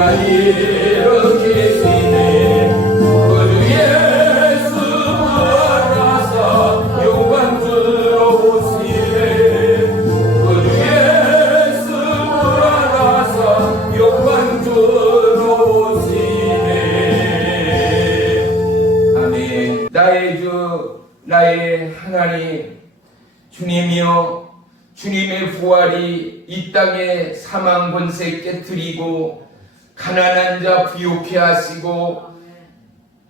주가 일으키시네 그 예수 부활하사 영광 들어오시네 그 예수 부활하사 영광 들어오시네. 아멘. 나의 주 나의 하나님 주님이여, 주님의 부활이 이 땅에 사망 권세 깨뜨리고 가난한 자 부욕해 하시고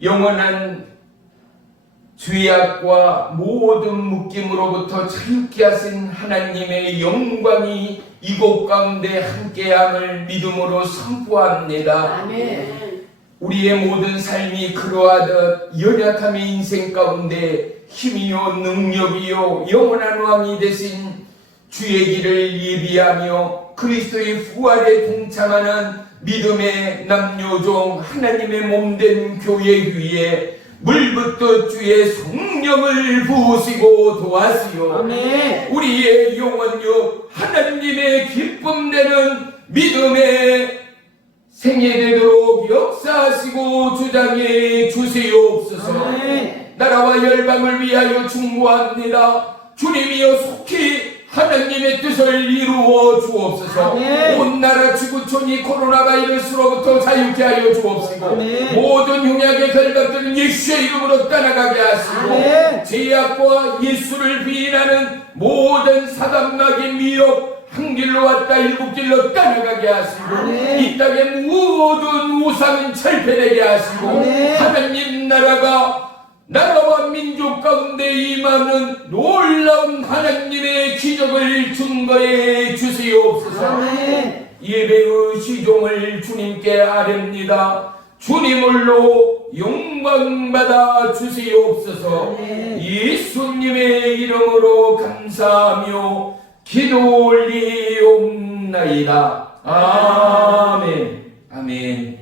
영원한 죄악과 모든 묶임으로부터 자유케 하신 하나님의 영광이 이곳 가운데 함께함을 믿음으로 선포합니다. 아멘. 우리의 모든 삶이 그러하듯 연약함의 인생 가운데 힘이요 능력이요 영원한 왕이 되신 주의 길을 예비하며 그리스도의 부활에 동참하는 믿음의 남녀종 하나님의 몸된 교회 위에 물붓듯 주의 성령을 부으시고 도와시오. 아멘. 우리의 영혼육 하나님의 기쁨 되는 믿음의 생애되도록 역사하시고 주장해 주시옵소서. 아멘. 나라와 열방을 위하여 충고합니다. 주님이여 속히 하나님의 뜻을 이루어 주옵소서. 아멘. 온 나라 지구촌이 코로나 바이러스로부터 자유케 하여 주옵시고 아멘. 모든 흉약의 결박들은 예수의 이름으로 떠나가게 하시고 아멘. 죄악과 예수를 비난하는 모든 사단마귀 미혹 한 길로 왔다 일곱 길로 떠나가게 하시고 아멘. 이 땅의 모든 우상은 철폐되게 하시고 아멘. 하나님 나라와 민족 가운데 임하는 놀라운 하나님의 기적을 증거해 주시옵소서. 아멘. 예배의 시종을 주님께 아렵니다. 주님을로 영광받아 주시옵소서. 아멘. 예수님의 이름으로 감사하며 기도 올리옵나이다. 아멘. 아멘.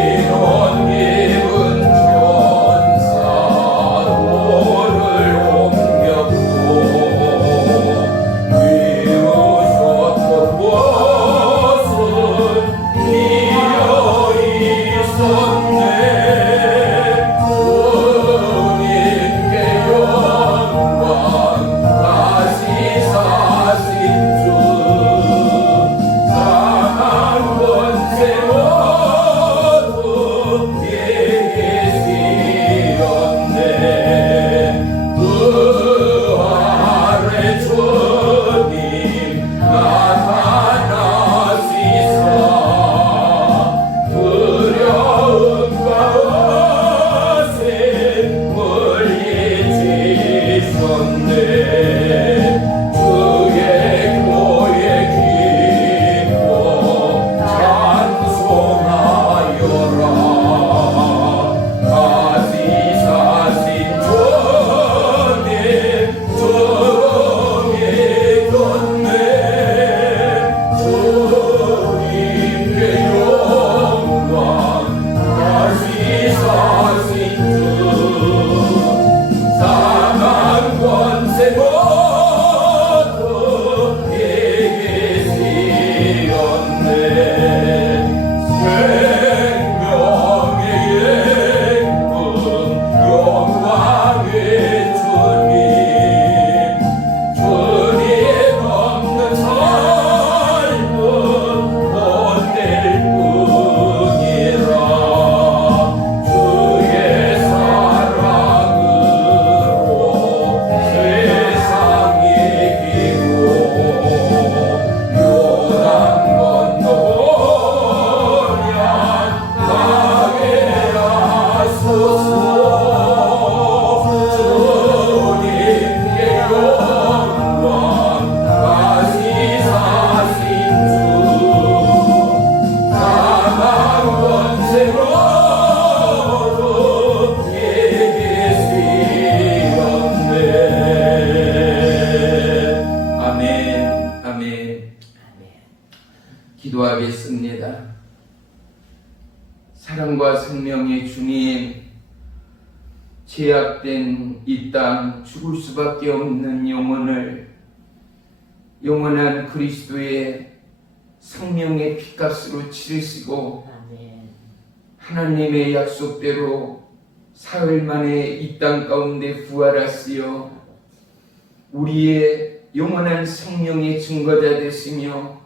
이런 기분 전사 제약된 이 땅 죽을 수밖에 없는 영혼을 영원한 그리스도의 생명의 피값으로 치르시고 하나님의 약속대로 사흘 만에 이 땅 가운데 부활하시어 우리의 영원한 생명의 증거자 되시며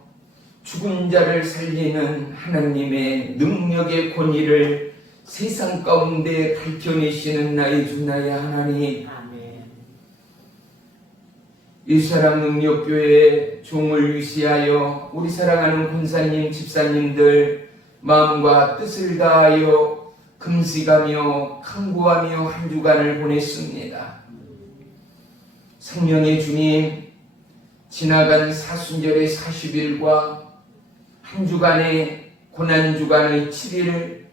죽은 자를 살리는 하나님의 능력의 권위를 세상 가운데 밝혀내시는 나의 주 나의 하나님, 일사랑능력교회 종을 위시하여 우리 사랑하는 권사님, 집사님들 마음과 뜻을 다하여 금식하며 간구하며 한 주간을 보냈습니다. 성령의 주님, 지나간 사순절의 40일과 한 주간의 고난주간의 7일,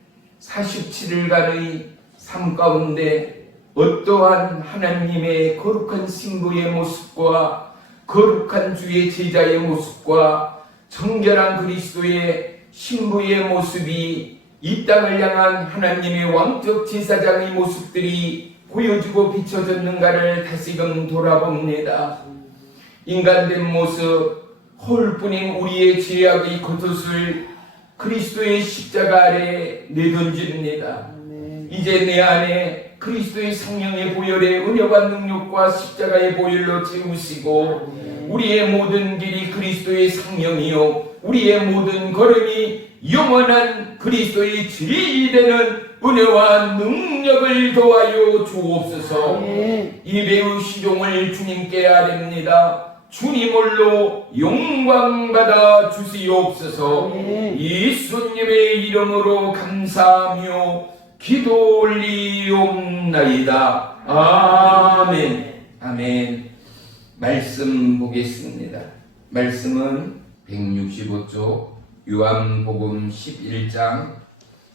47일간의 삶 가운데 어떠한 하나님의 거룩한 신부의 모습과 거룩한 주의 제자의 모습과 정결한 그리스도의 신부의 모습이 이 땅을 향한 하나님의 왕적 제사장의 모습들이 보여주고 비춰졌는가를 다시금 돌아봅니다. 인간된 모습, 허울뿐인 우리의 죄악의 겉옷을 그리스도의 십자가 아래 내던집니다. 이제 내 안에 그리스도의 성령의 보혈의 은혜와 능력과 십자가의 보혈로 채우시고 우리의 모든 길이 그리스도의 성령이요 우리의 모든 걸음이 영원한 그리스도의 진리 되는 은혜와 능력을 더하여 주옵소서. 이 배우 시종을 주님께 아뢰옵니다. 주님 홀로 영광받아 주시옵소서. 예수님의 이름으로 감사하며 기도 올리옵나이다. 아멘. 아멘. 말씀 보겠습니다. 말씀은 165쪽 요한복음 11장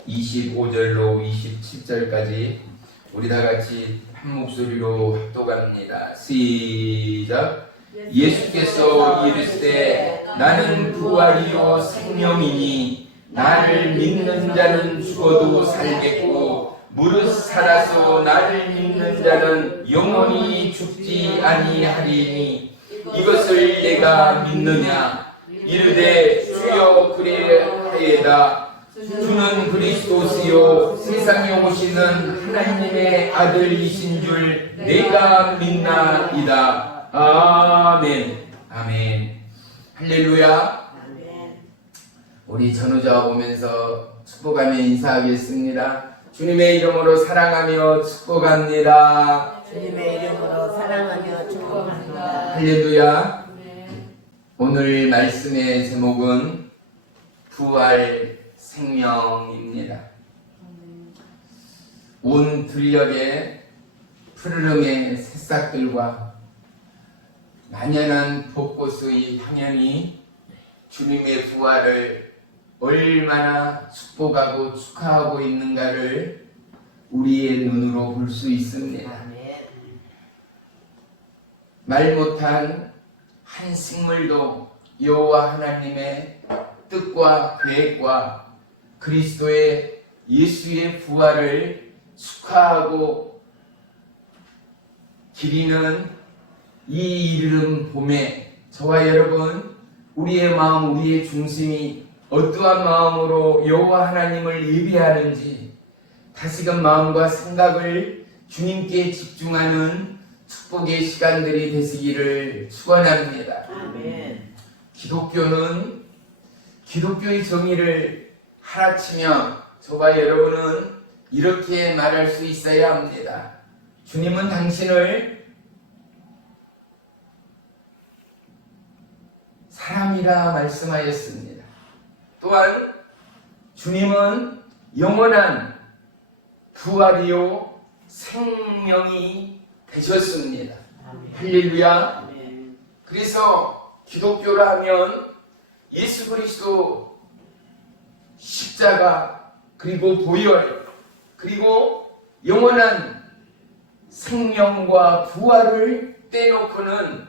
25절로 27절까지 우리 다같이 한 목소리로 합독합니다. 시작. 예수께서 이르시되 나는 부활이요 생명이니 나를 믿는 자는 죽어도 살겠고 무릇 살아서 나를 믿는 자는 영원히 죽지 아니하리니 이것을 내가 믿느냐. 이르되 주여 그리하였다. 주는 그리스도시요 세상에 오시는 하나님의 아들이신 줄 내가 믿나이다. 아멘. 아멘. 할렐루야. 우리 전우자 오면서 축복하며 인사하겠습니다. 주님의 이름으로 사랑하며 축복합니다. 주님의 이름으로 사랑하며 축복합니다. 할렐루야. 오늘 말씀의 제목은 부활 생명입니다. 온 들녘에 푸르름의 새싹들과 만연한 벚꽃의 향연이 주님의 부활을 얼마나 축복하고 축하하고 있는가를 우리의 눈으로 볼 수 있습니다. 말 못한 한 식물도 여호와 하나님의 뜻과 계획과 그리스도의 예수의 부활을 축하하고 기리는 이 이른 봄에 저와 여러분 우리의 마음, 우리의 중심이 어떠한 마음으로 여호와 하나님을 예배하는지 다시금 마음과 생각을 주님께 집중하는 축복의 시간들이 되시기를 축원합니다. 아멘. 기독교는 기독교의 정의를 하라치며 저와 여러분은 이렇게 말할 수 있어야 합니다. 주님은 당신을 사람이라 말씀하였습니다. 또한 주님은 영원한 부활이요 생명이 되셨습니다. 할렐루야. 그래서 기독교라 하면 예수 그리스도 십자가 그리고 보혈 그리고 영원한 생명과 부활을 떼놓고는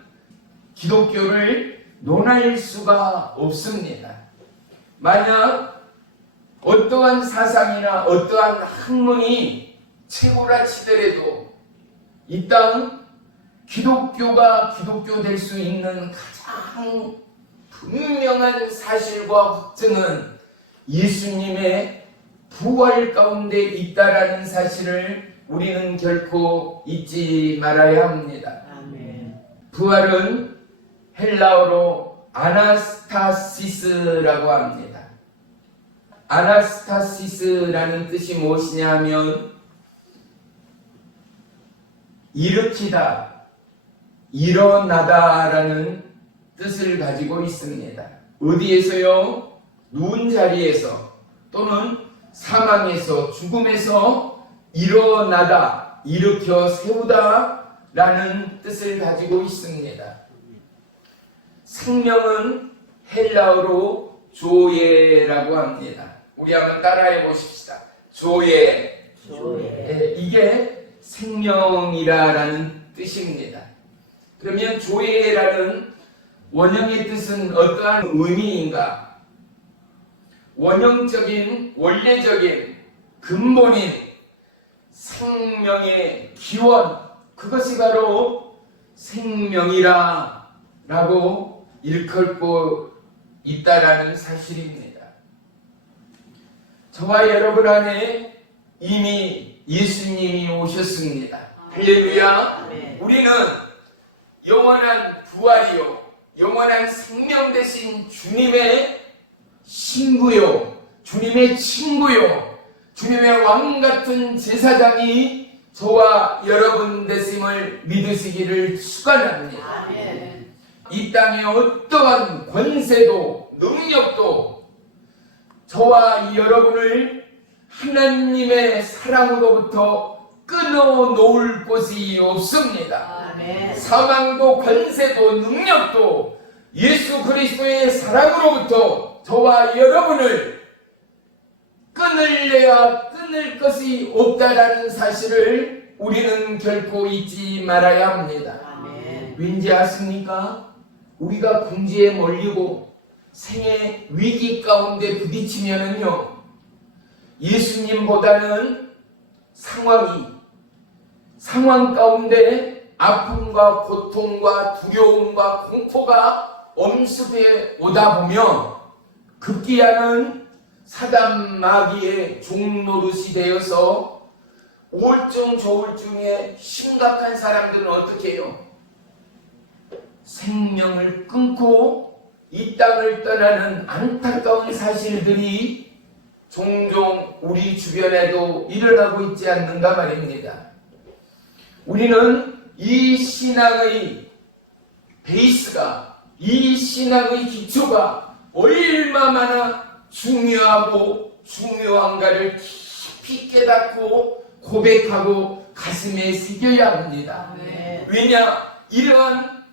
기독교를 논할 수가 없습니다. 만약 어떠한 사상이나 어떠한 학문이 최고라 치더라도 이 땅 기독교가 기독교 될 수 있는 가장 분명한 사실과 확증은 예수님의 부활 가운데 있다라는 사실을 우리는 결코 잊지 말아야 합니다. 아멘. 부활은 헬라어로 아나스타시스라고 합니다. 아나스타시스라는 뜻이 무엇이냐 하면 일으키다, 일어나다라는 뜻을 가지고 있습니다. 어디에서요? 누운 자리에서 또는 사망에서, 죽음에서 일어나다, 일으켜 세우다 라는 뜻을 가지고 있습니다. 생명은 헬라어로 조예라고 합니다. 우리 한번 따라해 보십시다. 조예. 조예. 이게 생명이라는 뜻입니다. 그러면 조예라는 원형의 뜻은 어떠한 의미인가? 원형적인, 원래적인, 근본인 생명의 기원, 그것이 바로 생명이라 라고 일컬고 있다라는 사실입니다. 저와 여러분 안에 이미 예수님이 오셨습니다. 할렐루야. 아멘. 우리는 영원한 부활이요, 영원한 생명 되신 주님의 신부요, 주님의 친구요, 주님의 왕같은 제사장이 저와 여러분 되심을 믿으시기를 축원합니다. 아멘. 이 땅의 어떠한 권세도 능력도 저와 여러분을 하나님의 사랑으로부터 끊어놓을 곳이 없습니다. 아멘. 사망도 권세도 능력도 예수 그리스도의 사랑으로부터 저와 여러분을 끊을래야 끊을 것이 없다라는 사실을 우리는 결코 잊지 말아야 합니다. 아멘. 왠지 아십니까? 우리가 궁지에 몰리고 생의 위기 가운데 부딪히면은요, 예수님보다는 상황 가운데 아픔과 고통과 두려움과 공포가 엄습해 오다 보면 급기야는 사단 마귀의 종노릇이 되어서 우울증 조울증에 심각한 사람들은 어떻게 해요? 생명을 끊고 이 땅을 떠나는 안타까운 사실들이 종종 우리 주변에도 일어나고 있지 않는가 말입니다. 우리는 이 신앙의 베이스가, 이 신앙의 기초가 얼마나 중요하고 중요한가를 깊이 깨닫고 고백하고 가슴에 새겨야 합니다. 아멘. 왜냐? 이러한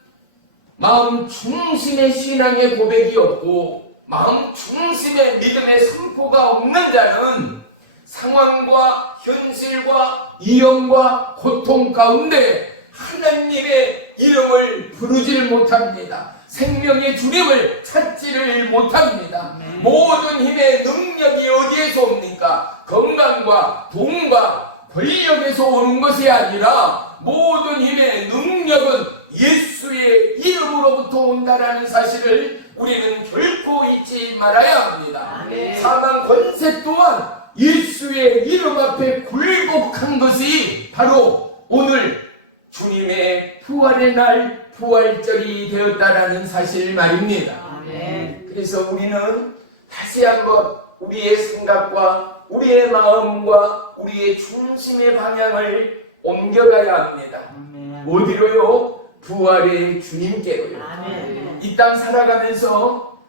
마음 중심의 신앙의 고백이 없고 마음 중심의 믿음의 선포가 없는 자는 상황과 현실과 위험과 고통 가운데 하나님의 이름을 부르지를 못합니다. 생명의 주님을 찾지를 못합니다. 모든 힘의 능력이 어디에서 옵니까? 건강과 돈과 권력에서 오는 것이 아니라 모든 힘의 능력은 예수의 이름으로부터 온다라는 사실을 우리는 결코 잊지 말아야 합니다. 아멘. 사망 권세 또한 예수의 이름 앞에 굴복한 것이 바로 오늘 주님의 부활의 날 부활절이 되었다라는 사실 말입니다. 아멘. 그래서 우리는 다시 한번 우리의 생각과 우리의 마음과 우리의 중심의 방향을 옮겨가야 합니다. 아멘. 어디로요? 부활의 주님께로요. 아멘. 이 땅 살아가면서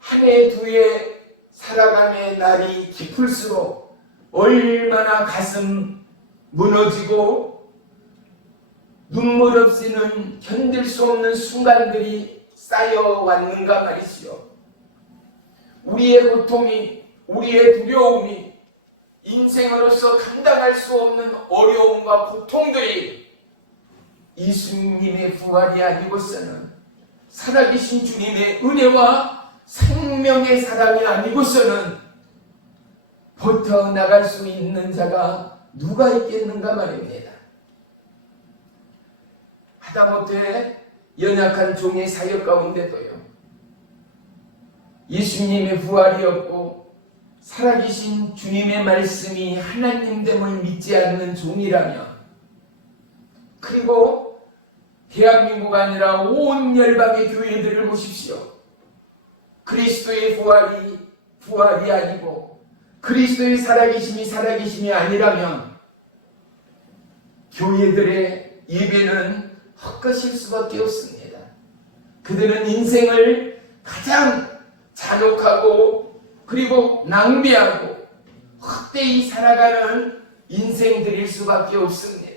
한 해 두 해 살아가는 날이 깊을수록 얼마나 가슴 무너지고 눈물 없이는 견딜 수 없는 순간들이 쌓여왔는가 말이지요. 우리의 고통이, 우리의 두려움이, 인생으로서 감당할 수 없는 어려움과 고통들이 예수님의 부활이 아니고서는, 살아계신 주님의 은혜와 생명의 사랑이 아니고서는 버텨나갈 수 있는 자가 누가 있겠는가 말입니다. 하다못해 연약한 종의 사역 가운데도요, 예수님의 부활이었고 살아계신 주님의 말씀이 하나님됨을 믿지 않는 종이라면, 그리고 대한민국 아니라 온 열방의 교회들을 보십시오. 그리스도의 부활이 아니고 그리스도의 살아계심이 아니라면 교회들의 예배는 헛것일 수밖에 없습니다. 그들은 인생을 가장 잔혹하고 그리고 낭비하고 헛되이 살아가는 인생들일 수밖에 없습니다.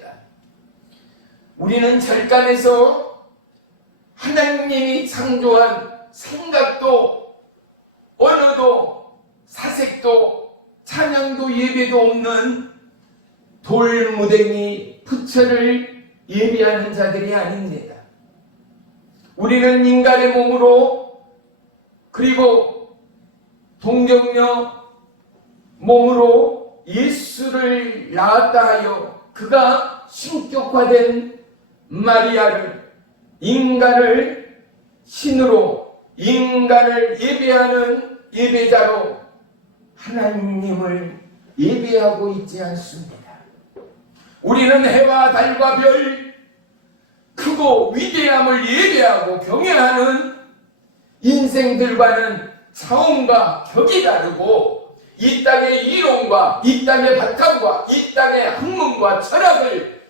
우리는 절간에서 하나님이 창조한 생각도 언어도 사색도 찬양도 예배도 없는 돌무더기 부처를 예배하는 자들이 아닙니다. 우리는 인간의 몸으로 그리고 동정녀 몸으로 예수를 낳았다 하여 그가 신격화된 마리아를, 인간을 신으로 인간을 예배하는 예배자로 하나님을 예배하고 있지 않습니다. 우리는 해와 달과 별, 크고 위대함을 예배하고 경외하는 인생들과는 차원과 격이 다르고, 이 땅의 이론과 이 땅의 바탕과 이 땅의 학문과 철학을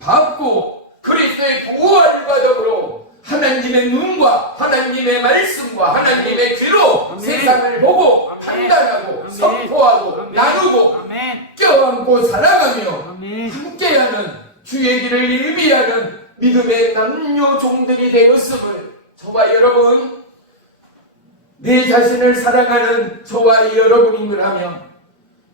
받고 그리스도의 부활과 더불어 하나님의 눈과 하나님의 말씀과 하나님의 귀로 아멘. 세상을 보고 아멘. 판단하고 아멘. 선포하고 아멘. 나누고 아멘. 껴안고 살아가며 아멘. 함께하는 주의 길을 예비하는 믿음의 남녀 종들이 되었음을, 저와 여러분, 내 자신을 사랑하는 저와 여러분이라면,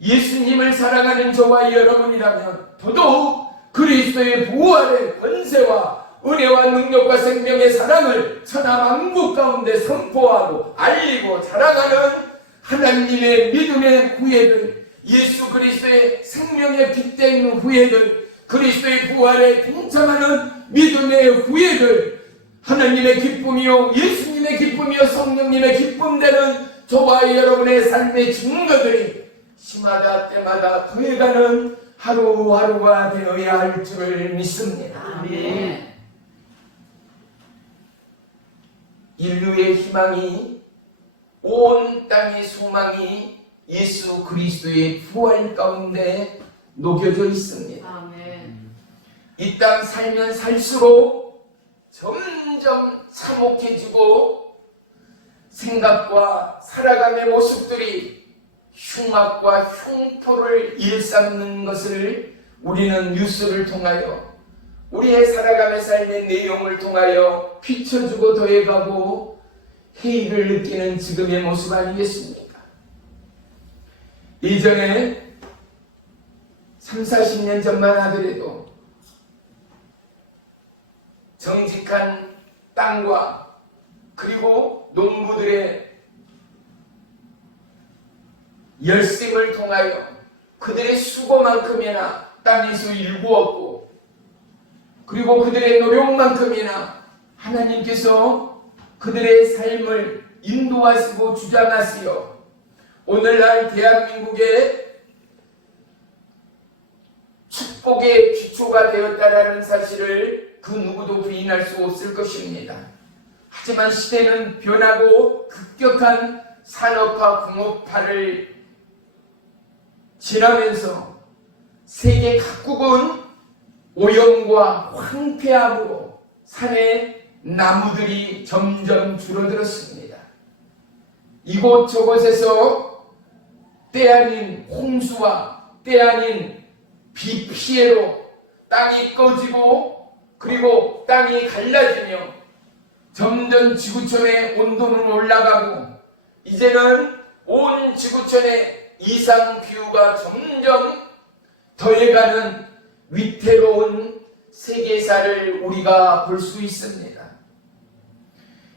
예수님을 사랑하는 저와 여러분이라면 더더욱 그리스도의 부활의 권세와 은혜와 능력과 생명의 사랑을 천하만국 가운데 선포하고 알리고 자랑하는 하나님의 믿음의 후예들, 예수 그리스도의 생명의 빛된 후예들, 그리스도의 부활에 동참하는 믿음의 후예들, 하나님의 기쁨이요 예수님의 기쁨이요 성령님의 기쁨되는 저와 여러분의 삶의 증거들이 시마다 때마다 더해가는 하루하루가 되어야 할 줄을 믿습니다. 아멘. 인류의 희망이, 온 땅의 소망이 예수 그리스도의 부활 가운데 녹여져 있습니다. 아멘. 이 땅 살면 살수록 점점 참혹해지고 생각과 살아감의 모습들이 흉악과 흉포를 일삼는 것을 우리는 뉴스를 통하여, 우리의 살아감의 삶의 내용을 통하여 비춰주고 더해가고 해이를 느끼는 지금의 모습 아니겠습니까? 이전에 30-40년 전만 하더라도 정직한 땅과 그리고 농부들의 열심을 통하여 그들의 수고만큼이나 땅에서 일구었고, 그리고 그들의 노력만큼이나 하나님께서 그들의 삶을 인도하시고 주장하시어 오늘날 대한민국의 축복의 기초가 되었다라는 사실을 그 누구도 부인할 수 없을 것입니다. 하지만 시대는 변하고 급격한 산업화, 공업화를 지나면서 세계 각국은 오염과 황폐함으로 산의 나무들이 점점 줄어들었습니다. 이곳저곳에서 때 아닌 홍수와 때 아닌 비 피해로 땅이 꺼지고 그리고 땅이 갈라지며 점점 지구촌의 온도는 올라가고, 이제는 온 지구촌의 이상 기후가 점점 더해가는 위태로운 세계사를 우리가 볼 수 있습니다.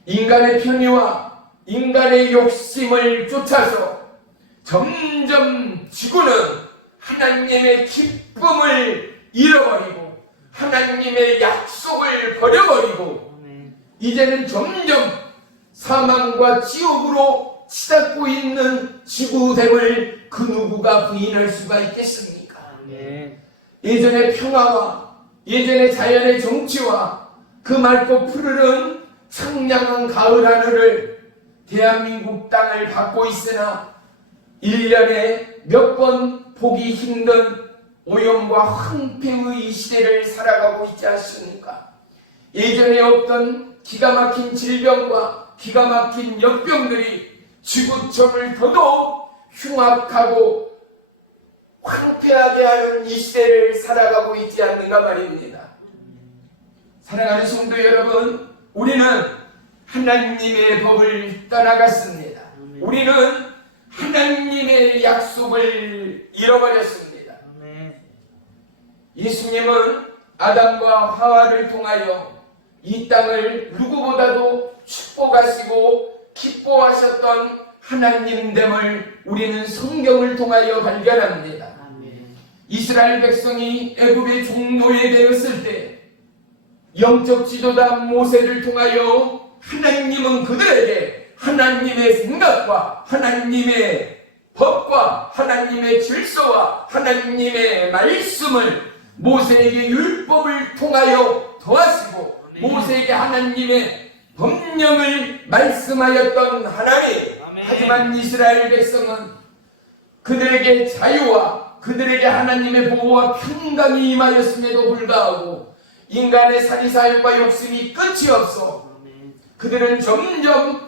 인간의 편의와 인간의 욕심을 쫓아서 점점 지구는 하나님의 기쁨을 잃어버리고 하나님의 약속을 버려버리고 이제는 점점 사망과 지옥으로 치닫고 있는 지구됨을 그 누구가 부인할 수가 있겠습니까? 예전의 평화와 예전의 자연의 정취와 그 맑고 푸르른 청량한 가을 하늘을 대한민국 땅을 받고 있으나 1년에 몇 번 보기 힘든 오염과 황폐의 이 시대를 살아가고 있지 않습니까? 예전에 없던 기가 막힌 질병과 기가 막힌 역병들이 지구촌을 더더욱 흉악하고 황폐하게 하는 이 시대를 살아가고 있지 않는가 말입니다. 사랑하는 성도 여러분, 우리는 하나님의 법을 떠나갔습니다. 우리는 하나님의 약속을 잃어버렸습니다. 예수님은 아담과 하와를 통하여 이 땅을 누구보다도 축복하시고 기뻐하셨던 하나님됨을 우리는 성경을 통하여 발견합니다. 이스라엘 백성이 애굽의 종노예 되었을 때 영적 지도자 모세를 통하여 하나님은 그들에게 하나님의 생각과 하나님의 법과 하나님의 질서와 하나님의 말씀을 모세에게 율법을 통하여 더하시고 모세에게 하나님의 법령을 말씀하였던 하나님. 하지만 이스라엘 백성은 그들에게 자유와 그들에게 하나님의 보호와 평강이 임하였음에도 불구하고 인간의 사리사욕과 욕심이 끝이 없어 그들은 점점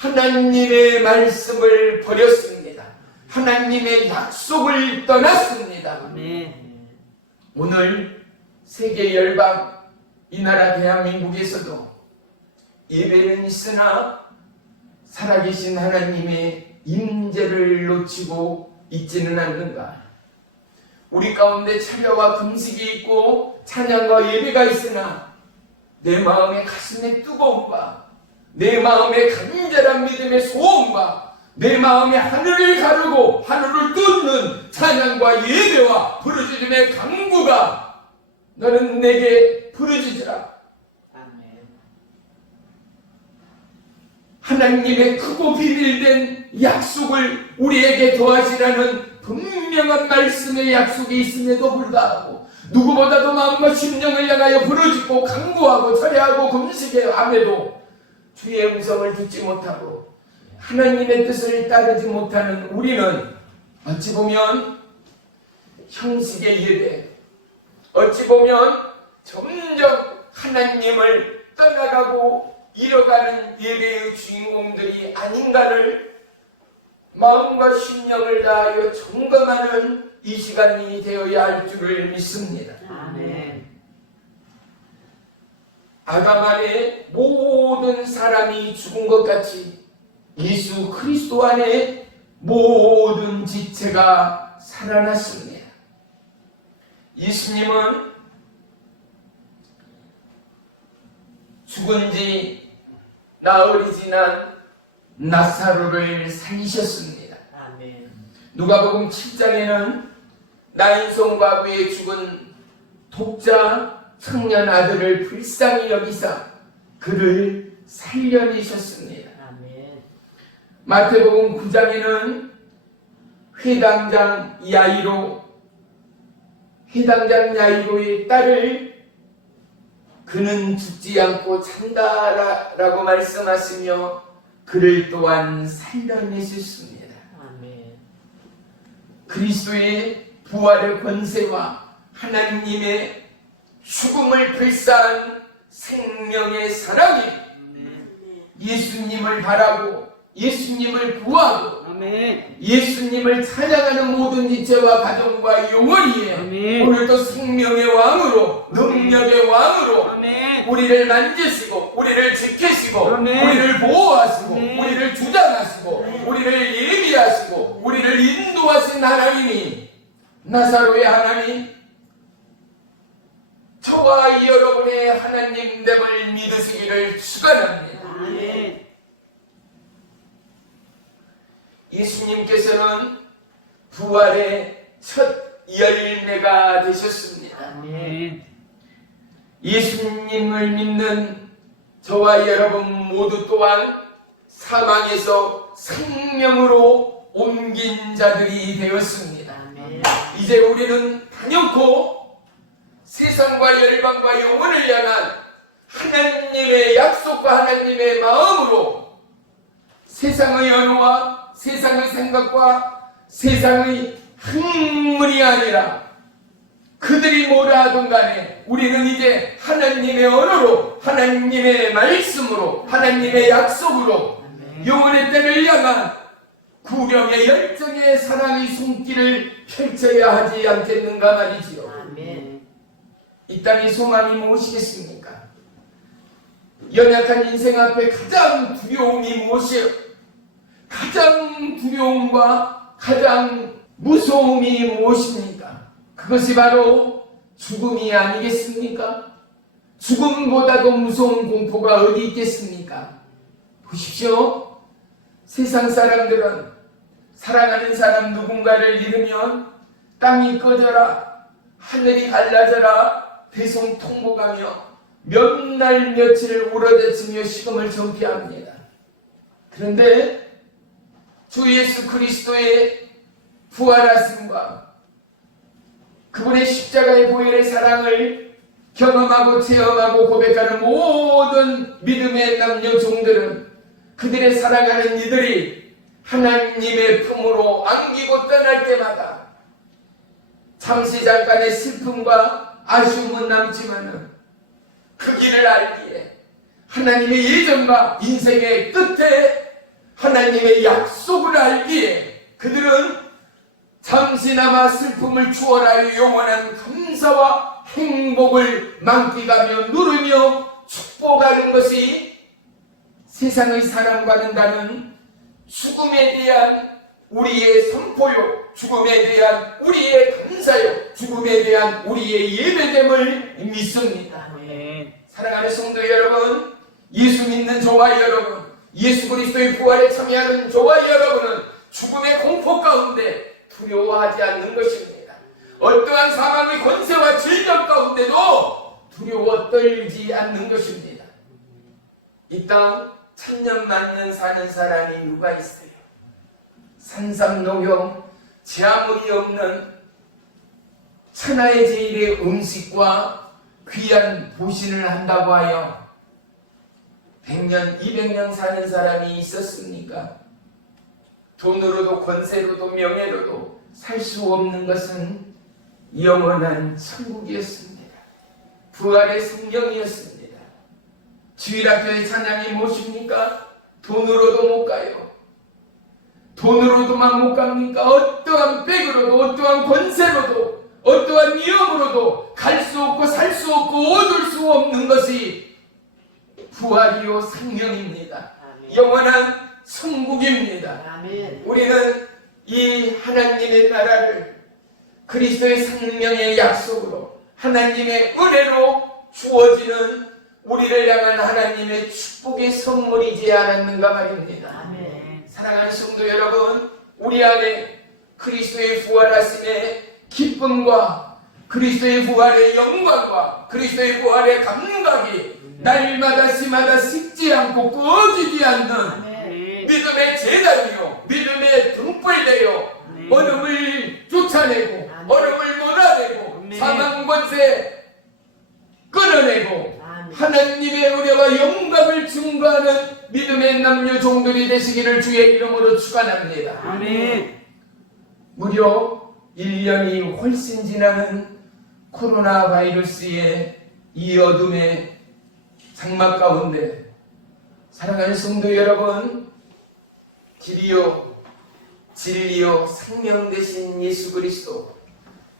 하나님의 말씀을 버렸습니다. 하나님의 약속을 떠났습니다. 오늘 세계 열방 이 나라 대한민국에서도 예배는 있으나 살아계신 하나님의 임재를 놓치고 있지는 않는가? 우리 가운데 찬양과 금식이 있고 찬양과 예배가 있으나 내 마음의 가슴의 뜨거움과 내 마음의 간절한 믿음의 소원과 내 마음의 하늘을 가르고 하늘을 뚫는 찬양과 예배와 부르짖음의 간구가 너는 내게 부르짖으라. 하나님의 크고 비밀된 약속을 우리에게 더하시라는 분명한 말씀의 약속이 있음에도 불구하고 누구보다도 마음과 심령을 향하여 부르짖고 간구하고 철회하고 금식함에도 주의 음성을 듣지 못하고 하나님의 뜻을 따르지 못하는 우리는 어찌 보면 형식의 예배, 어찌 보면 점점 하나님을 떠나가고 잃어가는 예배의 주인공들이 아닌가를 마음과 심령을 다하여 점검하는 이 시간이 되어야 할 줄을 믿습니다. 아담 안에 모든 사람이 죽은 것 같이 예수 그리스도 안에 모든 지체가 살아났습니다. 예수님은 죽은 지 나흘이 지난 나사로를 살리셨습니다. 누가복음 7장에는 나인손 과부의 죽은 독자 청년 아들을 불쌍히 여기사 그를 살려내셨습니다. 마태복음 9장에는 회당장 야이로의 딸을 그는 죽지 않고 산다라고 말씀하시며 그를 또한 살려내셨습니다. 그리스도의 부활의 권세와 하나님의 죽음을 불사한 생명의 사랑이 예수님을 바라고 예수님을 구하고 예수님을 찬양하는 모든 지체와 가정과 영원히에 오늘도 생명의 왕으로 능력의 왕으로 우리를 만지시고 우리를 지키시고 우리를 보호하시고 우리를 주장하시고 우리를 예비하시고 우리를 인도하신 하나님이 나사로의 하나님, 저와 이 여러분의 하나님됨을 믿으시기를 축원합니다. 예수님께서는 부활의 첫 열매가 되셨습니다. 아멘. 예수님을 믿는 저와 여러분 모두 또한 사망에서 생명으로 옮긴 자들이 되었습니다. 아멘. 이제 우리는 단연코 세상과 열방과 영혼을 향한 하나님의 약속과 하나님의 마음으로 세상의 언어와 세상의 생각과 세상의 학문이 아니라 그들이 뭐라 하든 간에 우리는 이제 하나님의 언어로 하나님의 말씀으로 하나님의 약속으로 영혼의 때를 향한 구령의 열정의 사랑의 손길을 펼쳐야 하지 않겠는가 말이지요. 아멘. 이 땅의 소망이 무엇이겠습니까? 연약한 인생 앞에 가장 두려움이 무엇이에요? 가장 두려움과 가장 무서움이 무엇입니까? 그것이 바로 죽음이 아니겠습니까? 죽음보다도 무서운 공포가 어디 있겠습니까? 보십시오. 세상 사람들은 사랑하는 사람 누군가를 잃으면 땅이 꺼져라, 하늘이 갈라져라, 대성통곡하며 몇 날 며칠 울어대치며 식음을 전폐합니다. 그런데 주 예수 그리스도의 부활하심과 그분의 십자가의 보혈의 사랑을 경험하고 체험하고 고백하는 모든 믿음의 남녀 종들은 그들의 사랑하는 이들이 하나님의 품으로 안기고 떠날 때마다 잠시 잠깐의 슬픔과 아쉬움은 남지만은 그 길을 알기에 하나님의 예정과 인생의 끝에 하나님의 약속을 알기에 그들은 잠시나마 슬픔을 추월하여 영원한 감사와 행복을 만끽하며 누리며 축복하는 것이 세상의 사람과는 다른 죽음에 대한 우리의 선포요, 죽음에 대한 우리의 감사요, 죽음에 대한 우리의 예배됨을 믿습니다. 아멘. 사랑하는 성도 여러분, 예수 믿는 저와 여러분, 예수 그리스도의 부활에 참여하는 저와 여러분은 죽음의 공포 가운데 두려워하지 않는 것입니다. 어떠한 사망의 권세와 질병 가운데도 두려워 떨지 않는 것입니다. 이 땅 천년 만년 사는 사람이 누가 있어요? 산삼농경 제 아무리 없는 천하의 제일의 음식과 귀한 보신을 한다고 하여 100년, 200년 사는 사람이 있었습니까? 돈으로도 권세로도 명예로도 살 수 없는 것은 영원한 천국이었습니다. 부활의 성경이었습니다. 주일학교의 찬양이 무엇입니까? 돈으로도 못 가요. 돈으로도만 못 갑니까? 어떠한 백으로도 어떠한 권세로도 어떠한 위험으로도 갈 수 없고 살 수 없고 얻을 수 없는 것이 부활이요 성령입니다. 아멘. 영원한 천국입니다. 아멘. 우리는 이 하나님의 나라를 그리스도의 생명의 약속으로 하나님의 은혜로 주어지는 우리를 향한 하나님의 축복의 선물이지 않았는가 말입니다. 아멘. 사랑하는 성도 여러분, 우리 안에 그리스도의 부활하심의 기쁨과 그리스도의 부활의 영광과 그리스도의 부활의 감각이 날마다 시마다 식지 않고 꺼지지 않는 아멘. 믿음의 재단이요, 믿음의 등불되요, 아멘. 어둠을 쫓아내고 아멘. 어둠을 몰아내고 아멘. 사망 권세 끊어내고 아멘. 하나님의 은혜와 영광을 증거하는 믿음의 남녀 종들이 되시기를 주의 이름으로 축원합니다. 아멘. 무려 1년이 훨씬 지나는 코로나 바이러스의 이 어둠의 장막 가운데 사랑하는 성도 여러분, 길이요 진리요 생명 되신 예수 그리스도,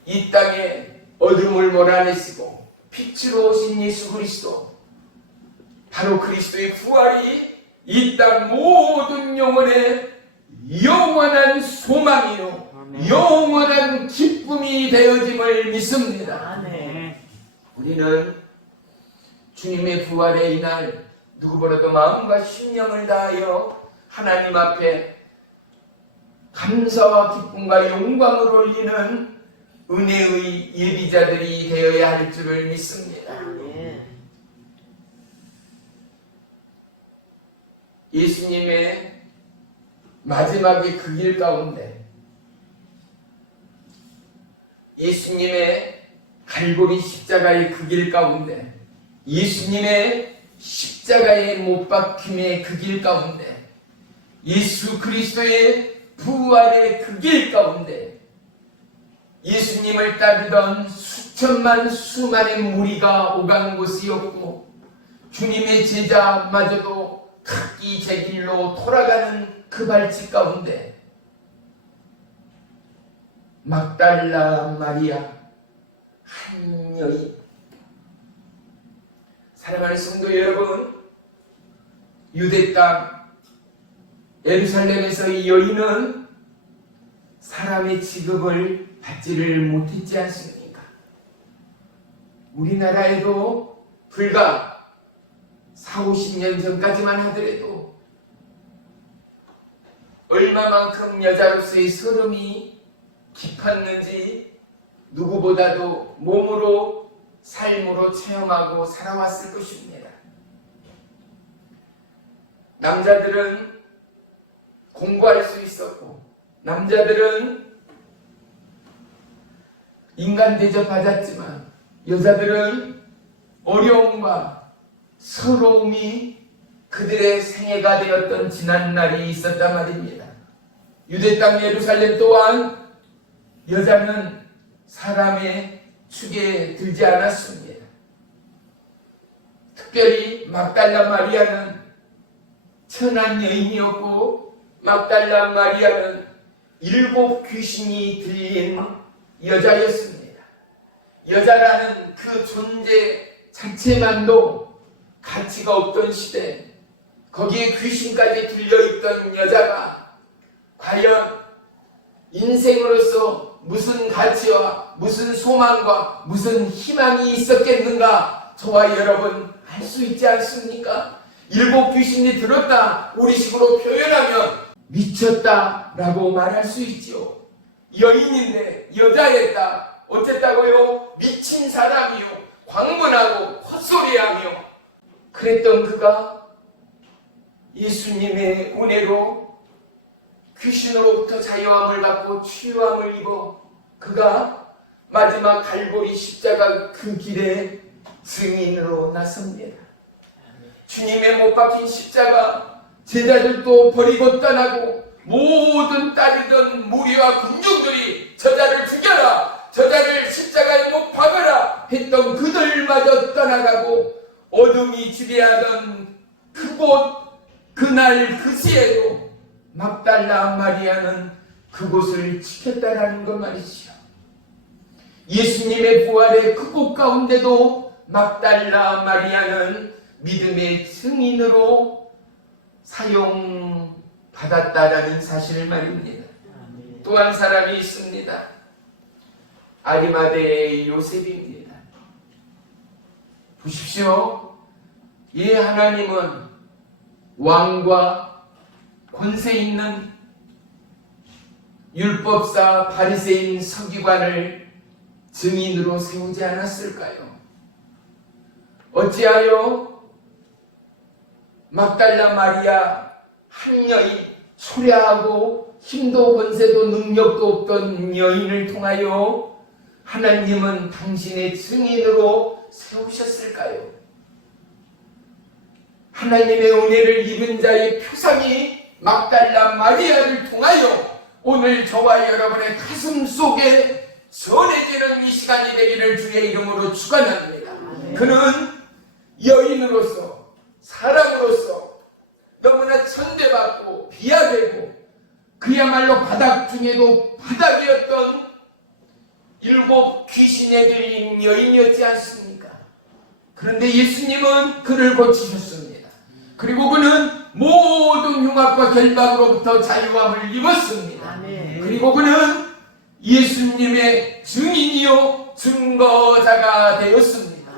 이 땅에 어둠을 몰아내시고 빛으로 오신 예수 그리스도, 바로 그리스도의 부활이 이 땅 모든 영혼의 영원한 소망이요 영원한 기쁨이 되어짐을 믿습니다. 아멘. 우리는 주님의 부활의 이날 누구보다도 마음과 심령을 다하여 하나님 앞에 감사와 기쁨과 영광을 올리는 은혜의 예비자들이 되어야 할 줄을 믿습니다. 예수님의 마지막의 그 길 가운데, 예수님의 갈보리 십자가의 그 길 가운데, 예수님의 십자가에 못 박힘의 그 길 가운데, 예수 그리스도의 부활의 그 길 가운데 예수님을 따르던 수천만 수많은 무리가 오간 곳이었고, 주님의 제자마저도 각기 제 길로 돌아가는 그 발짓 가운데 막달라 마리아 한 여인, 사랑하는 성도 여러분, 유대 땅 예루살렘에서 이 여인은 사람의 취급을 받지를 못했지 않습니까? 우리나라에도 불과 40-50년 전까지만 하더라도 얼마만큼 여자로서의 서름이 깊었는지 누구보다도 몸으로 삶으로 체험하고 살아왔을 것입니다. 남자들은 공부할 수 있었고, 남자들은 인간 대접받았지만, 여자들은 어려움과 서러움이 그들의 생애가 되었던 지난 날이 있었단 말입니다. 유대 땅 예루살렘 또한 여자는 사람의 축에 들지 않았습니다. 특별히 막달라 마리아는 천한 여인이었고, 막달라 마리아는 7 귀신이 들린 여자였습니다. 여자라는 그 존재 자체만도 가치가 없던 시대, 거기에 귀신까지 들려있던 여자가 과연 인생으로서 무슨 가치와 무슨 소망과 무슨 희망이 있었겠는가, 저와 여러분 알 수 있지 않습니까? 7 귀신이 들었다, 우리식으로 표현하면 미쳤다라고 말할 수 있지요. 여인인데 여자였다, 어쨌다고요? 미친 사람이요, 광분하고 헛소리하며 그랬던 그가 예수님의 은혜로 귀신으로부터 자유함을 받고 치유함을 입어 그가 마지막 갈보리 십자가 그 길에 증인으로 나섭니다. 주님의 못 박힌 십자가, 제자들도 버리고 떠나고 모든 따르던 무리와 군중들이 저자를 죽여라, 저자를 십자가에 못 박아라 했던 그들마저 떠나가고, 어둠이 지배하던 그곳, 그날 그 시에도 막달라 마리아는 그곳을 지켰다라는 것 말이지요. 예수님의 부활의 그곳 가운데도 막달라 마리아는 믿음의 증인으로 사용받았다라는 사실을 말입니다. 또 한 사람이 있습니다. 아리마대의 요셉입니다. 보십시오. 이 하나님은 왕과 권세 있는 율법사 바리새인 서기관을 증인으로 세우지 않았을까요? 어찌하여 막달라 마리아 한 여인, 초라하고 힘도 권세도 능력도 없던 여인을 통하여 하나님은 당신의 증인으로 세우셨을까요? 하나님의 은혜를 입은 자의 표상이 막달라 마리아를 통하여 오늘 저와 여러분의 가슴 속에 전해지는 이 시간이 되기를 주의 이름으로 축원합니다. 그는 여인으로서, 사람으로서 너무나 천대받고 비하되고 그야말로 바닥 중에도 바닥이었던 7 귀신에 들린 여인이었지 않습니까? 그런데 예수님은 그를 고치셨습니다. 그리고 그는 모든 흉악과 결박으로부터 자유함을 입었습니다. 그리고 그는 예수님의 증인이요 증거자가 되었습니다.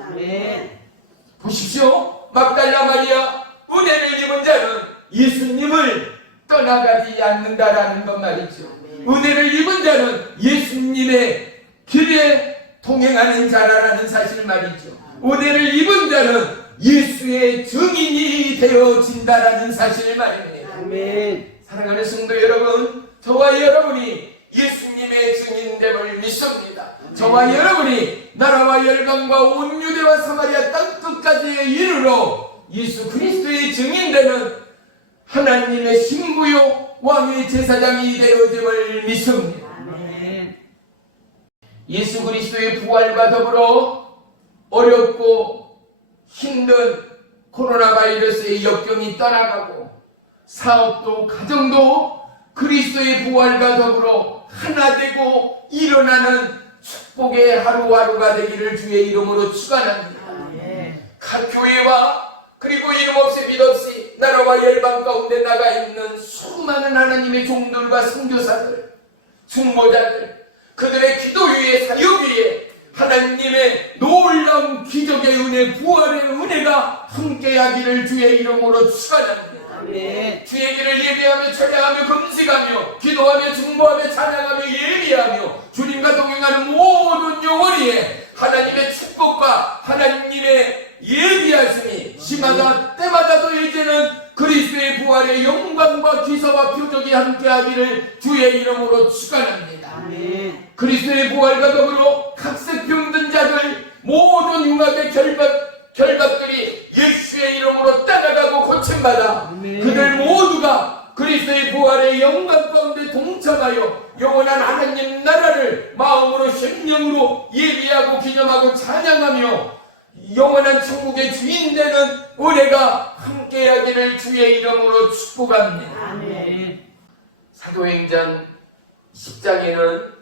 보십시오. 막달라 마리아, 은혜를 입은 자는 예수님을 떠나가지 않는다라는 것 말이죠. 은혜를 입은 자는 예수님의 길에 동행하는 자라는 사실 말이죠. 은혜를 입은 자는 예수의 증인이 되어진다라는 사실 말입니다. 아멘. 사랑하는 성도 여러분, 저와 여러분이 예수님의 증인됨을 믿습니다. 저와 여러분이 나라와 열방과 온 유대와 사마리아 땅 끝까지에 이르러 예수 그리스도의 증인되는 하나님의 신부요 왕의 제사장이 되어짐을 믿습니다. 아멘. 예수 그리스도의 부활과 더불어 어렵고 힘든 코로나 바이러스의 역경이 떠나가고 사업도 가정도 그리스도의 부활과 더불어 하나 되고 일어나는 축복의 하루하루가 되기를 주의 이름으로 축원합니다. 각 교회와 그리고 이름 없이 빛 없이 나라와 열방 가운데 나가 있는 수많은 하나님의 종들과 선교사들, 중보자들, 그들의 기도 위에 사역 위에 하나님의 놀라운 기적의 은혜, 부활의 은혜가 함께하기를 주의 이름으로 축원합니다. 아멘. 주의 길을 예배하며 찬양하며 금식하며 기도하며 중보하며 찬양하며 예비하며 주님과 동행하는 모든 영혼이에 하나님의 축복과 하나님의 예비하심이 시마다 때마다도 이제는 그리스도의 부활의 영광과 기사와 표적이 함께하기를 주의 이름으로 축원합니다. 아멘. 그리스도의 부활과 더불어 각색 병든 자들 모든 융합의 결박들이 예수의 이름으로 따라가고 고침받아 그들 모두가 그리스도의 부활의 영광 가운데 동참하여 영원한 하나님 나라를 마음으로 생명으로 예비하고 기념하고 찬양하며 영원한 천국의 주인 되는 은혜가 함께하기를 주의 이름으로 축복합니다. 아멘. 사도행전 10장에는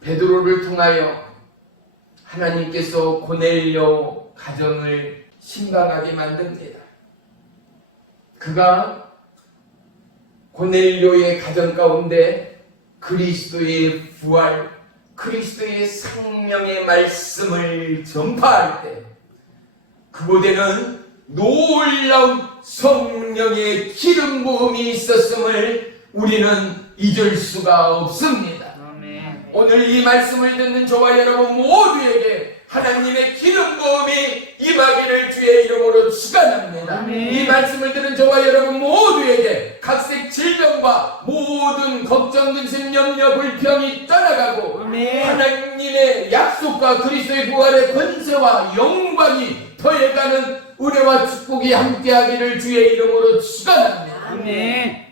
베드로를 통하여 하나님께서 고넬료 가정을 신방하게 만듭니다. 그가 고넬료의 가정 가운데 그리스도의 부활, 그리스도의 생명의 말씀을 전파할 때 그곳에는 놀라운 성령의 기름 부음이 있었음을 우리는 잊을 수가 없습니다. 아멘. 오늘 이 말씀을 듣는 저와 여러분 모두에게 하나님의 기름 부음이 임하기를 주의 이름으로 축원합니다. 아멘. 이 말씀을 들은 저와 여러분 모두에게 각색 질병과 모든 걱정, 근심, 염려, 불평이 떠나가고 아멘. 하나님의 약속과 그리스도의 부활의 권세와 영광이 더해가는 은혜와 축복이 함께하기를 주의 이름으로 축원합니다. 아멘.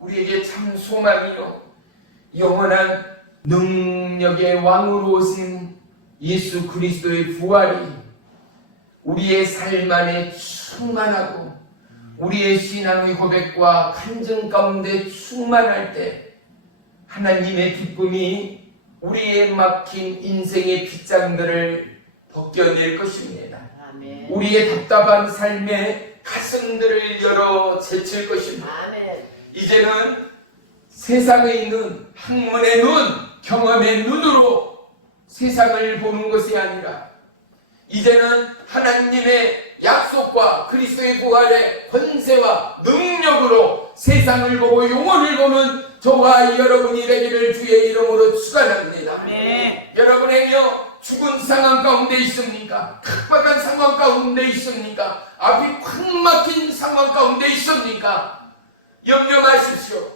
우리에게 참 소망이요 영원한 능력의 왕으로 오신 예수 그리스도의 부활이 우리의 삶 안에 충만하고 우리의 신앙의 고백과 간증 가운데 충만할 때 하나님의 기쁨이 우리의 막힌 인생의 빗장들을 벗겨낼 것입니다. 아멘. 우리의 답답한 삶에 가슴들을 열어 제칠 것입니다. 아멘. 이제는 세상의 눈, 학문의 눈, 경험의 눈으로 세상을 보는 것이 아니라 이제는 하나님의 약속과 그리스도의 부활의 권세와 능력으로 세상을 보고 영혼을 보는 저와 여러분이 되기를 주의 이름으로 축원합니다. 아멘. 여러분에게 죽은 상황 가운데 있습니까? 각박한 상황 가운데 있습니까? 앞이 꽉 막힌 상황 가운데 있습니까? 염려 마십시오.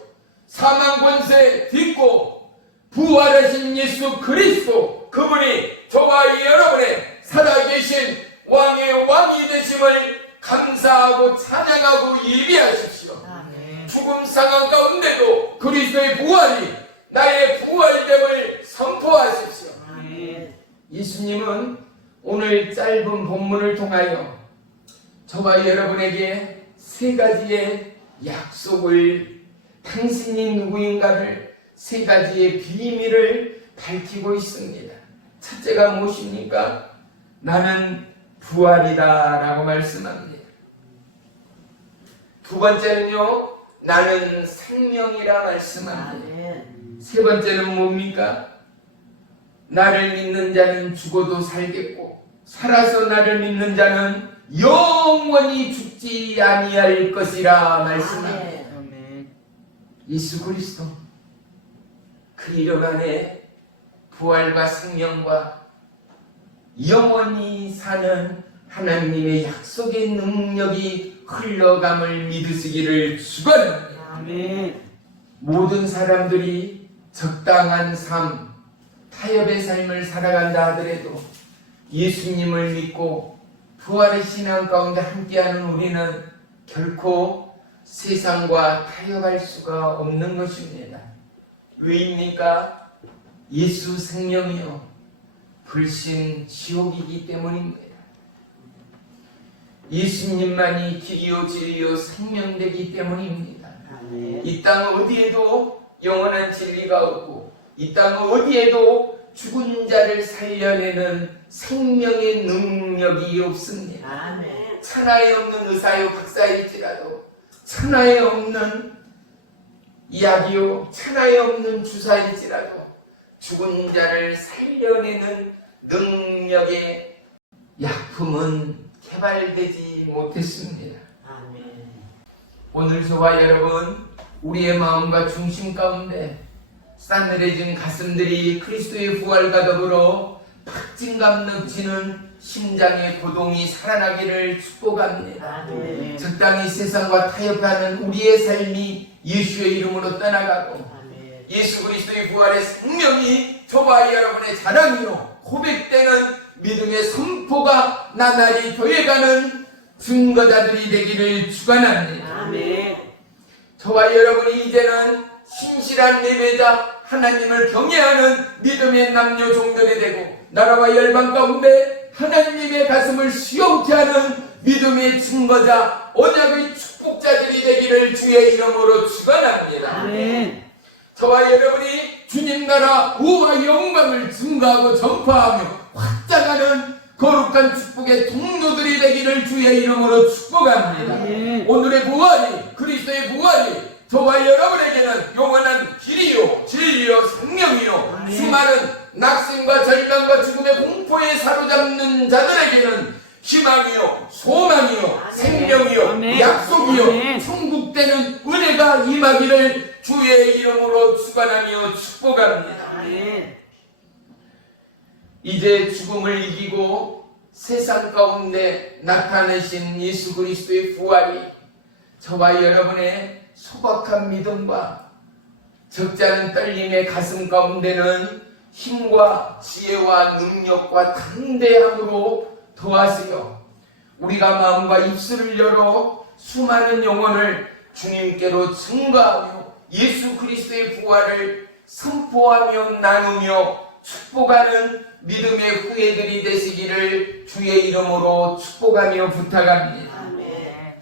사망 권세 딛고 부활하신 예수 그리스도 그분이 저와 여러분의 살아계신 왕의 왕이 되심을 감사하고 찬양하고 예비하십시오. 아멘. 죽음 상황 가운데도 그리스도의 부활이 나의 부활됨을 선포하십시오. 아멘. 예수님은 오늘 짧은 본문을 통하여 저와 여러분에게 세 가지의 약속을 당신이 누구인가를 세 가지의 비밀을 밝히고 있습니다. 첫째가 무엇입니까? 나는 부활이다 라고 말씀합니다. 두 번째는요, 나는 생명이라 말씀합니다. 아멘. 세 번째는 뭡니까? 나를 믿는 자는 죽어도 살겠고 살아서 나를 믿는 자는 영원히 죽지 아니할 것이라 말씀합니다. 아멘. 아멘. 예수 그리스도 그 이름 안에 부활과 생명과 영원히 사는 하나님의 약속의 능력이 흘러감을 믿으시기를 축원합니다. 아멘. 모든 사람들이 적당한 삶, 타협의 삶을 살아간다 하더라도 예수님을 믿고 부활의 신앙 가운데 함께하는 우리는 결코 세상과 타협할 수가 없는 것입니다. 왜입니까? 예수 생명이요 불신 지옥이기 때문입니다. 예수님만이 길이요 진리요 생명되기 때문입니다. 아멘. 이 땅 어디에도 영원한 진리가 없고 이 땅 어디에도 죽은 자를 살려내는 생명의 능력이 없습니다. 아멘. 천하에 없는 의사요 박사일지라도 천하에 없는 약이요 천하에 없는 주사일지라도 죽은 자를 살려내는 능력의 약품은 개발되지 못했습니다. 아멘. 오늘 저와 여러분 우리의 마음과 중심 가운데 싸늘해진 가슴들이 그리스도의 부활과 더불어 박진감 넘치는 심장의 고동이 살아나기를 축복합니다. 아멘. 적당히 세상과 타협하는 우리의 삶이 예수의 이름으로 떠나가고 아멘. 예수 그리스도의 부활의 생명이 저와 여러분의 자랑이요 고백되는 믿음의 선포가 나날이 더해가는 증거자들이 되기를 축원합니다. 아멘. 저와 여러분이 이제는 신실한 예배자 하나님을 경외하는 믿음의 남녀 종들이 되고 나라와 열방 가운데 하나님의 가슴을 시원케 하는 믿음의 증거자 언약의 축복자들이 되기를 주의 이름으로 축원합니다. 아멘. 저와 여러분이 주님 나라 우와 영광을 증거하고 전파하며 확장하는 거룩한 축복의 통로들이 되기를 주의 이름으로 축복합니다. 아멘. 오늘의 부활이 그리스도의 부활이 저와 여러분에게는 영원한 길이요 진리요 생명이요 아멘. 수많은 낙심과 절망과 죽음의 공포에 사로잡는 자들에게는 희망이요 소망이요 아멘. 생명이요 아멘. 약속이요 아멘. 천국되는 은혜가 임하기를 주의 이름으로 축원하며 축복합니다. 아멘. 이제 죽음을 이기고 세상 가운데 나타내신 예수 그리스도의 부활이 저와 여러분의 소박한 믿음과 적잖은 떨림의 가슴 가운데는 힘과 지혜와 능력과 담대함으로 더하시어 우리가 마음과 입술을 열어 수많은 영혼을 주님께로 증거하며 예수 그리스도의 부활을 선포하며 나누며 축복하는 믿음의 후예들이 되시기를 주의 이름으로 축복하며 부탁합니다. 아멘.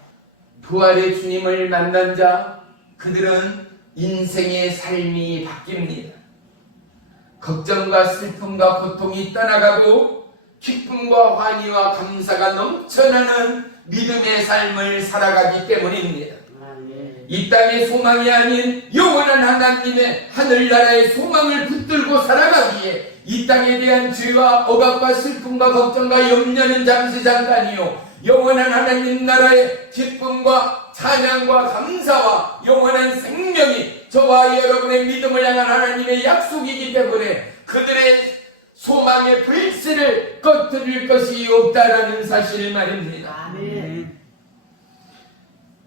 부활의 주님을 만난 자 그들은 인생의 삶이 바뀝니다. 걱정과 슬픔과 고통이 떠나가고 기쁨과 환희와 감사가 넘쳐나는 믿음의 삶을 살아가기 때문입니다. 아멘. 이 땅의 소망이 아닌 영원한 하나님의 하늘나라의 소망을 붙들고 살아가기에 이 땅에 대한 죄와 억압과 슬픔과 걱정과 염려는 잠시 잠깐이요 영원한 하나님 나라의 기쁨과 찬양과 감사와 영원한 생명이 저와 여러분의 믿음을 향한 하나님의 약속이기 때문에 그들의 소망의 불씨를 꺼뜨릴 것이 없다라는 사실 말입니다. 아멘.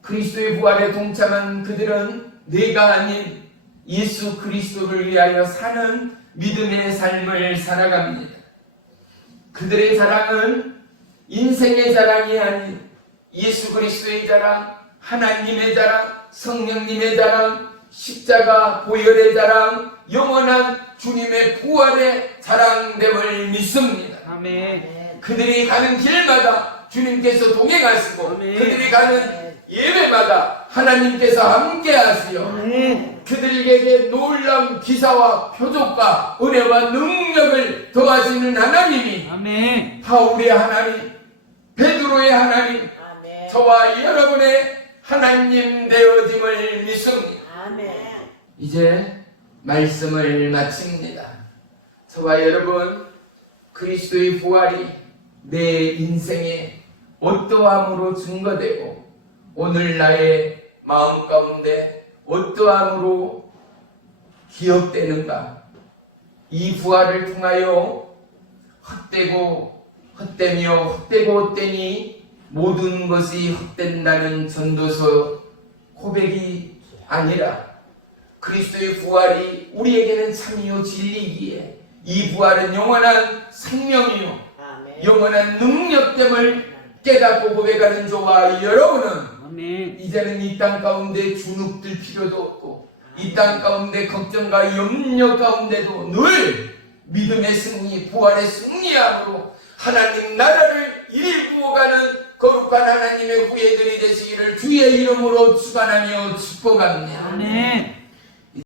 그리스도의 부활에 동참한 그들은 내가 아닌 예수 그리스도를 위하여 사는 믿음의 삶을 살아갑니다. 그들의 자랑은 인생의 자랑이 아닌 예수 그리스도의 자랑, 하나님의 자랑, 성령님의 자랑, 십자가 보혈의 자랑, 영원한 주님의 부활의 자랑됨을 믿습니다. 아멘. 그들이 가는 길마다 주님께서 동행하시고 아멘. 그들이 가는 예배마다 하나님께서 함께 하시어 아멘. 그들에게 놀라운 기사와 표적과 은혜와 능력을 더하시는 하나님이 아멘. 바울의 하나님, 베드로의 하나님, 아멘. 저와 여러분의 하나님 되어짐을 믿습니다. 아멘. 이제 말씀을 마칩니다. 저와 여러분, 그리스도의 부활이 내 인생에 어떠함으로 증거되고 오늘 나의 마음 가운데 어떠함으로 기억되는가? 이 부활을 통하여 헛되니 모든 것이 헛된다는 전도서 고백이 아니라 그리스도의 부활이 우리에게는 참이요 진리이기에 이 부활은 영원한 생명이요 아멘. 영원한 능력됨을 깨닫고 고백하는 저와 여러분은 아멘. 이제는 이 땅 가운데 주눅들 필요도 없고 이 땅 가운데 걱정과 염려 가운데도 늘 믿음의 승리, 부활의 승리함으로 하나님 나라를 이리 부어가는 거룩한 하나님의 후예들이 되시기를 주의 이름으로 축원하며 축복합니다. 아멘.